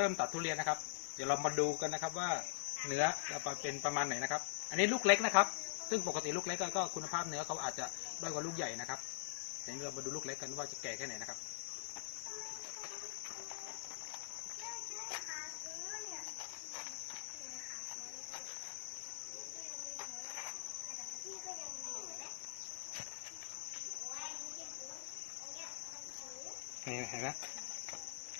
เริ่มตัดทุเรียนนะครับ เดี๋ยวเรามาดูกันนะครับว่าเนื้อจะเป็นประมาณไหนนะครับ อันนี้ลูกเล็กนะครับ ซึ่งปกติลูกเล็กก็คุณภาพเนื้อเขาอาจจะด้อยกว่าลูกใหญ่นะครับเดี๋ยวเรามาดูลูกเล็กกันว่าจะแก่แค่ไหนนะครับนี่เห็นไหม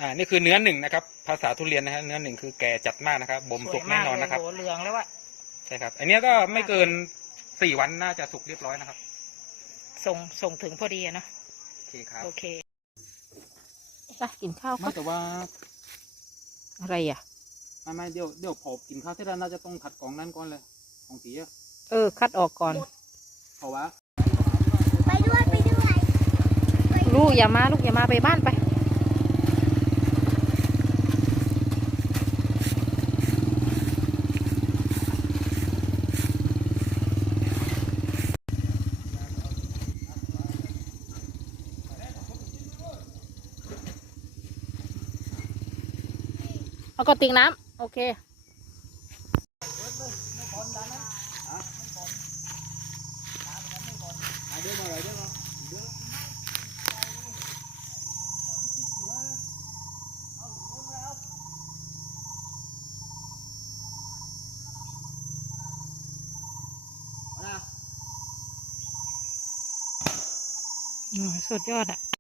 อ่านี่คือเนื้อหนึ่งนะครับ ภาษาทุเรียนนะฮะเนื้อหนึ่งคือแก่จัดมากนะครับบ่มสุกแน่นอนนะครับสวยมากเลยโหเหลืองแล้วอะใช่ครับ อันเนี้ยก็ไม่เกินสี่วันน่าจะสุกเรียบร้อยนะครับ ส่งส่งถึงพอดีอะเนาะโอเคครับ โอเคไปกินข้าวไม่ก็แต่ว่าอะไรอะ ไม่ไม่เดี๋ยวเดี๋ยวพอกินข้าวเสร็จแล้วน่าจะต้องถัดกล่องนั้นก่อนเลยของผีอะเออ คัดออกก่อน เพราะว่า ไปด้วย ไปด้วย ลูกอย่ามา ลูกอย่ามาไปบ้านไป เอาก็ติงน้ำโอเคสุดยอดอะ